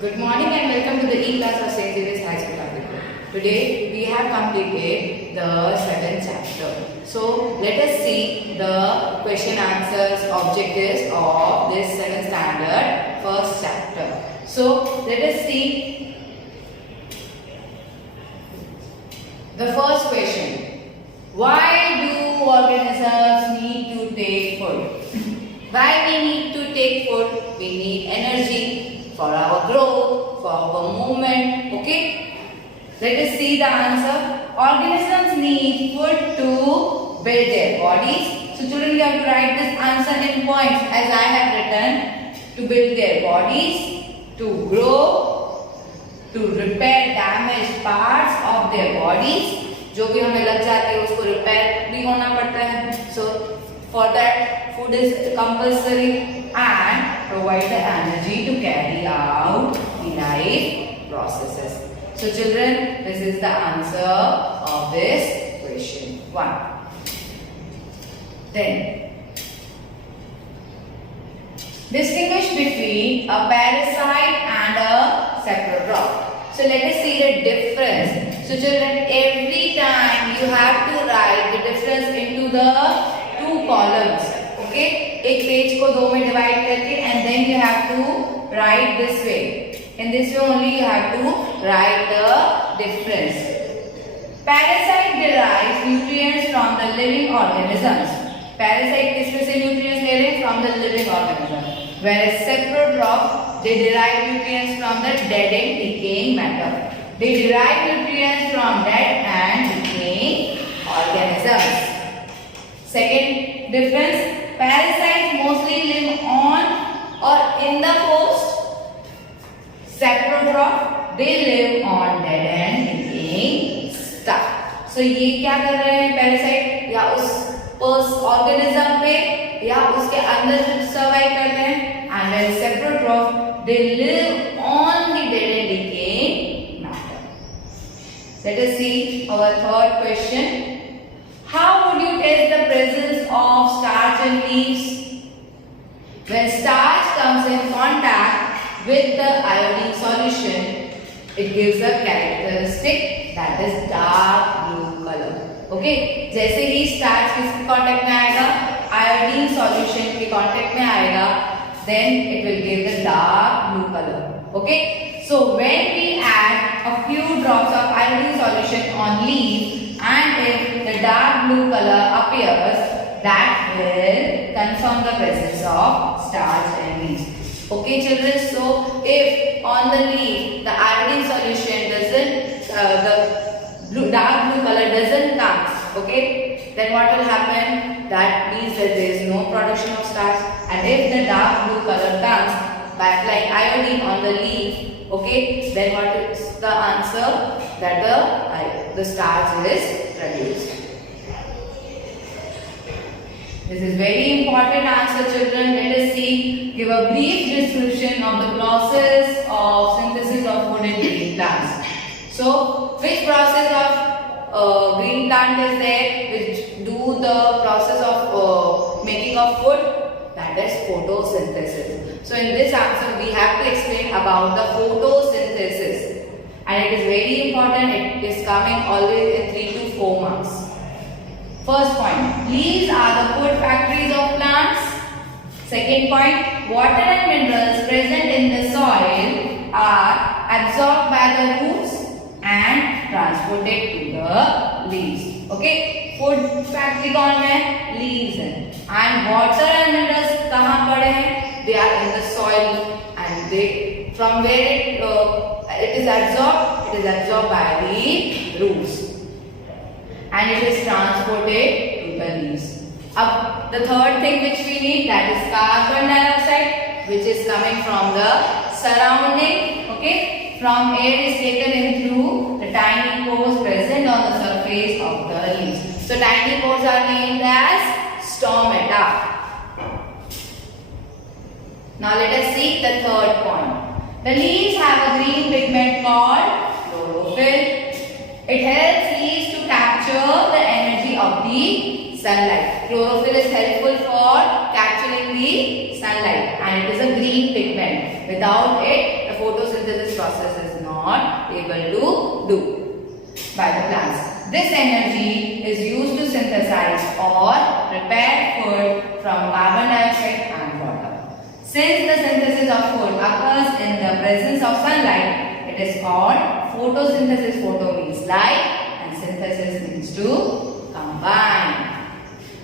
Good morning and welcome to the E-class of St. Xavier's High School Article. Today we have completed the 7th chapter. So let us see the question answers objectives of this 7th standard first chapter. So let us see the first question. Why do organisms need to take food? Why we need to take food? We need energy for our growth, for our movement. Okay? Let us see the answer. Organisms need food to build their bodies. So children, you have to write this answer in points as I have written. To build their bodies, to grow, to repair damaged parts of their bodies. जो भी हमें लग जाते हैं उसको repair भी होना पड़ता है. So for that food is compulsory and provide the energy to carry out the life processes. So children, this is the answer of this question 1. Then distinguish between a parasite and a saprotroph. So let us see the difference. So children, every time you have to write the difference into the two columns. Okay? एक page को दो में divide करके and then you have to write this way. In this way only you have to write the difference. Parasite derives nutrients from the living organisms. Parasite किसमें से nutrients ले रहे हैं? From the living organism. Whereas saprotroph, they derive nutrients from the dead and decaying matter. They derive nutrients from dead and decaying organisms. Second difference, parasites mostly live on or in the post. Saprotroph, they live on dead and decaying stuff. So ये क्या कर रहे हैं parasite? या उस post organism पे या उसके अंदर survive करते हैं. And when saprotroph, they live on the dead and decaying matter. Let us see our third question. How would you test the presence of starch in leaves? When starch comes in contact with the iodine solution, it gives a characteristic that is dark blue color. Okay? जैसे ही starch किसके contact में आएगा? Iodine solution के contact में आएगा, then it will give the dark blue color. Okay? So when we add a few drops of iodine solution on leaf, and if the dark blue color appears, that will confirm the presence of starch in leaves. Okay children, so if on the leaf the iodine solution doesn't, dark blue color doesn't come, okay, then what will happen? That means that there is no production of starch. And if the dark blue color comes by applying iodine on the leaf, okay, then what is the answer? That the starch is produced. This is very important answer children. Let us see. Give a brief description of the process of synthesis of food in green plants. So, which process of green plant is there which do the process of making of food? That is photosynthesis. So, in this answer we have to explain about the photosynthesis. And it is very important. It is coming always in 3 to 4 marks. First point, leaves are the food factories of plants. Second point, water and minerals present in the soil are absorbed by the roots and transported to the leaves. Okay, food factory कौन है? Leaves हैं. And water and minerals कहाँ पड़े हैं? They are in the soil and they from where it is absorbed by the roots and it is transported to the leaves. अब the third thing which we need, that is carbon dioxide, which is coming from the surrounding. Okay, from air is taken in through the tiny pores present on the surface of the leaves. So tiny pores are named as stomata. Now let us see the third point. The leaves have a green pigment called chlorophyll. It helps leaves to capture the energy of the sunlight. Chlorophyll is helpful for capturing the sunlight and it is a green pigment. Without it, the photosynthesis process is not able to do by the plants. This energy is used to synthesize or prepare food from carbon dioxide and water. Since the synthesis of food occurs in the presence of sunlight, it is called photosynthesis. Photo means light and synthesis means to combine.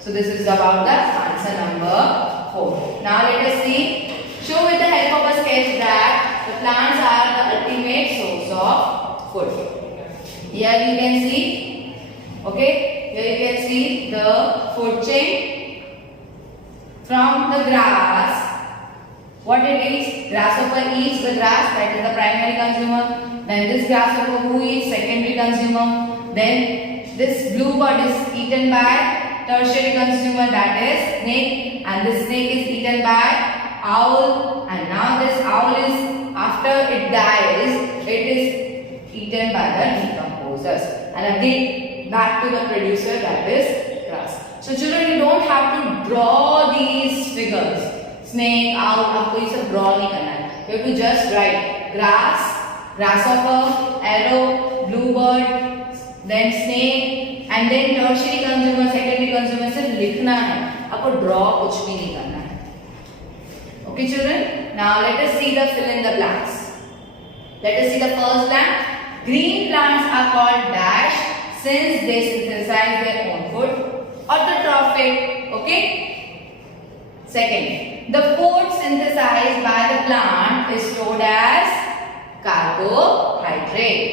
So this is about the answer number 4. Now let us see. Show with the help of a sketch that the plants are the ultimate source of food. Here you can see, okay, here you can see the food chain from the grass. What it is? Grasshopper eats the grass, that is the primary consumer. Then this grasshopper who eats secondary consumer. Then this bluebird is eaten by tertiary consumer, that is snake, and this snake is eaten by owl, and now this owl is, after it dies, it is eaten by the decomposers, and again back to the producer, that is grass. So children, you don't have to draw these figures. Snake, owl, आपको ये सब draw नहीं करना है. You have to just write grass, grasshopper, arrow, bluebird, then snake, and then tertiary consumer, secondary consumer. सिर्फ लिखना है, आपको draw कुछ भी नहीं करना है. Okay children, now let us see the fill in the blanks. Let us see the first blank. Green plants are called dash since they synthesize their own food. Autotrophic, okay. Second, the food synthesized by the plant is stored as carbohydrate.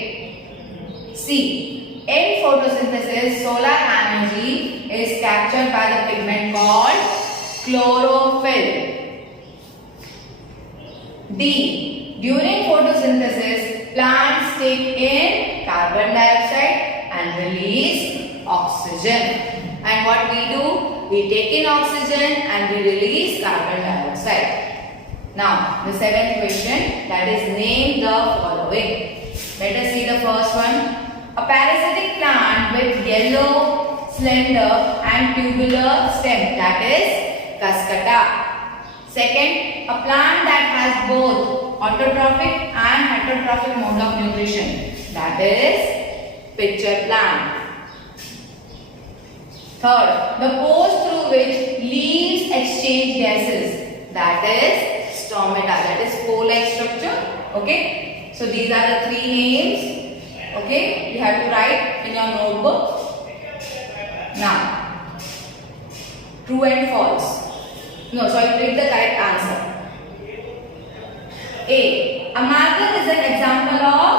C. In photosynthesis, solar energy is captured by the pigment called chlorophyll. D. During photosynthesis, plants take in carbon dioxide and release oxygen. And what we do? We take in oxygen and we release carbon dioxide. Now, the seventh question, that is name the following. Let us see the first one. A parasitic plant with yellow, slender and tubular stem, that is Cuscuta. Second, a plant that has both autotrophic and heterotrophic mode of nutrition, that is pitcher plant. Third, the pores through which leaves exchange gases, that is stomata, that is pole-like structure. Okay, so these are the three names. Okay, you have to write in your notebook. Now, true and false. No, sorry, read the correct answer. A. Amalgam is an example of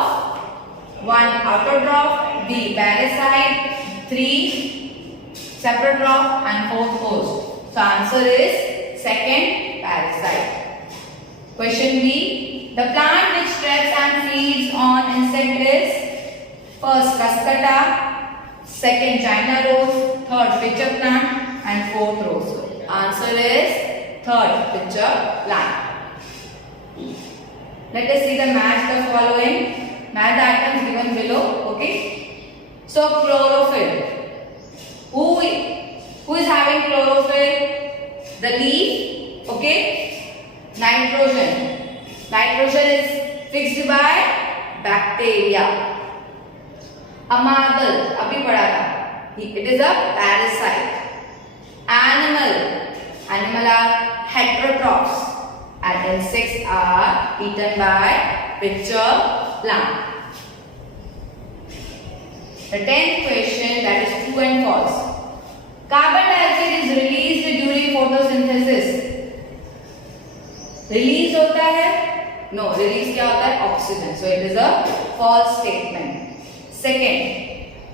1. Autotroph, B. Parasite, 3. Saprotroph and 4. Host. So answer is second, parasite. Question B. The plant which traps and feeds on insect is first Cuscuta, second China rose, third pitcher plant and fourth rose. Answer is third, pitcher plant. Let us see the match the following. Match the items given below. Okay. So chlorophyll. Who is having chlorophyll? The leaf. Okay. Nitrogen. Nitrogen is fixed by bacteria. A marble. Abhi padha tha. It is a parasite. Animal are heterotrophs and insects are eaten by pitcher plant. The 10th question, that is true and false. Carbon dioxide is released during photosynthesis. Release होता है? No, release क्या होता है? Oxygen. So it is a false statement. Second,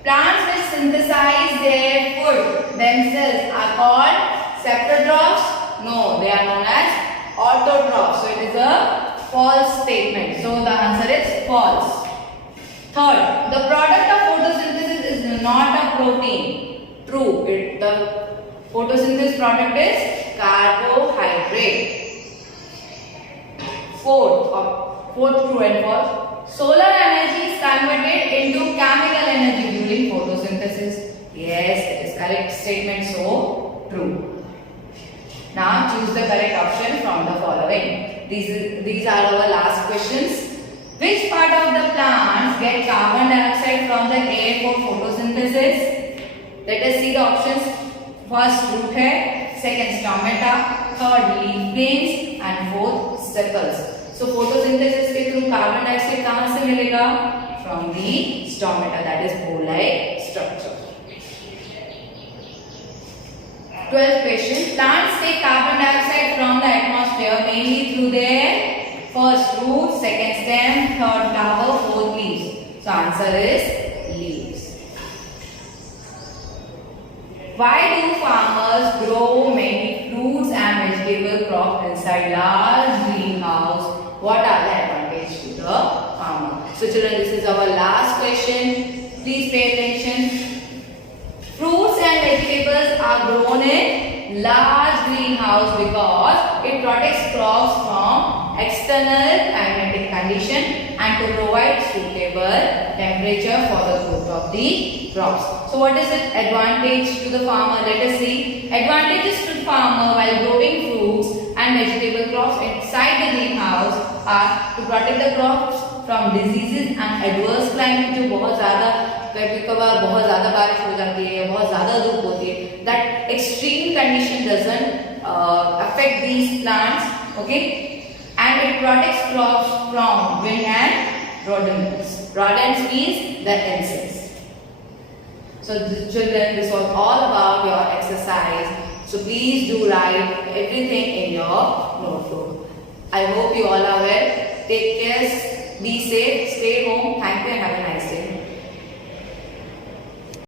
plants which synthesize their food themselves are called saprotrophs. No, they are known as autotrophs. So it is a false statement. So the answer is false. Third, the product of photosynthesis is not a protein. True. The photosynthesis product is carbohydrate. Fourth, true and false. Solar energy is converted into chemical energy during photosynthesis. Yes, it is correct statement. So true. Now choose the correct option from the following. These are our last questions. Which part of the plants get carbon dioxide from the air for photosynthesis? Let us see the options. First root hair, second stomata, third leaf planes and fourth sepals. So photosynthesis के through carbon dioxide कहाँ से मिलेगा? From the stomata, that is pole-like structure. 12th question. Plants take carbon dioxide from the atmosphere mainly through their first root, second stem, third flower, fourth leaves. So answer is leaves. Why do farmers grow many fruits and vegetable crops inside large greenhouse? What are the advantages to the farmer? So children, this is our last question. Please pay attention. Fruits and vegetables are grown in large greenhouse because it protects crops from external climatic condition and to provide suitable temperature for the growth of the crops. So what is the advantage to the farmer? Let us see. Advantages to the farmer while growing fruits and vegetable crops inside the greenhouse are to protect the crops from diseases and adverse climate जो बहुत ज़्यादा कभी कभार बहुत ज़्यादा बारिश हो जाती है, बहुत ज़्यादा धूप होती है. That extreme condition doesn't affect these plants, okay? And it protects crops from wind and rodents. Rodents means the insects. So children, this was all about your exercise. So please do write everything in your notebook. I hope you all are well. Take care. Be safe. Stay home. Thank you and have a nice day.